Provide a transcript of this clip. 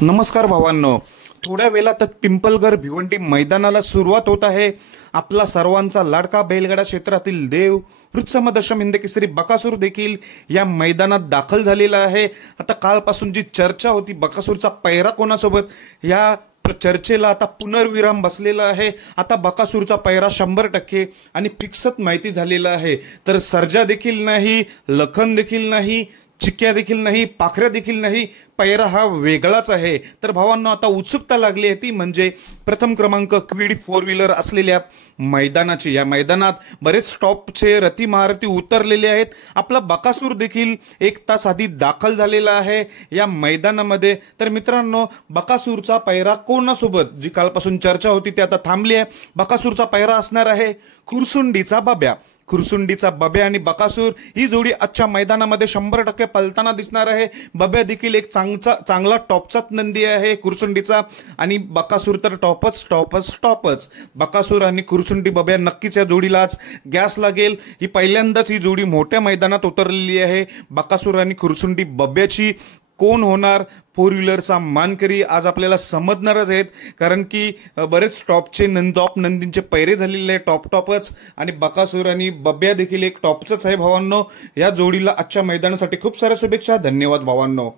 नमस्कार भावांनो, थोड्या वेळात पिंपलगर भिवंडी मैदानाला सुरुवात होत आहे। आपला सर्वांचा लाडका बैलगाडा क्षेत्रातील देव वृत्सम दशम हिंद केसरी बकासूर देखील या मैदानात दाखल झालेला आहे। आता कालपासून जी चर्चा होती बकासूरचा पैरा कोणासोबत, या चर्चेला आता पुनर्विराम बसलेला आहे। आता बकासूरचा पैरा 100% आणि फिक्सच माहिती झालेला आहे। तर सर्जा देखील नाही, लखन देखील नाही, चिक्क्या देखील नाही, पाखऱ्या देखील नाही, पैरा हा वेगळाच आहे। तर भावांनो, आता उत्सुकता लागली आहे ती म्हणजे प्रथम क्रमांक क्विड 4 व्हीलर असलेल्या मैदानाची। या मैदानात बरेच टॉपचे रथी महारथी उतरलेले आहेत। आपला बकासूर देखील 1 तास आधी दाखल झालेला आहे या मैदानामध्ये। तर मित्रांनो, बकासूरचा पैरा कोणासोबत जी कालपासून चर्चा होती ती आता थांबली आहे। बकासूरचा पैरा असणार आहे खुरसुंडीचा बब्या। खुरसुंडीचा बब्या आणि बकासूर ही जोडी आजच्या मैदानामध्ये 100% पलताना दिसणार आहे। बब्या देखील एक चांगला टॉपचा नंदी आहे खुरसुंडीचा, आणि बकासूर तर टॉपच। बकासूर आणि खुरसुंडी बब्या नक्कीच या जोडीला आज गॅस लागेल। ही पहिल्यांदाच ही जोडी मोठ्या मैदानात उतरलेली आहे। बकासूर आणि खुरसुंडी बब्याची कोण होणार 4 व्हीलरचा मानकरी आज आपल्याला समजणारच आहेत, कारण की बरेच टॉपचे टॉप नंदींचे पैरे झालेले आहे, टॉपच। आणि बकासूर आणि बब्या देखील एक टॉपच आहे भावांनो। या जोडीला आजच्या मैदानासाठी खूप साऱ्या शुभेच्छा। धन्यवाद भावांनो।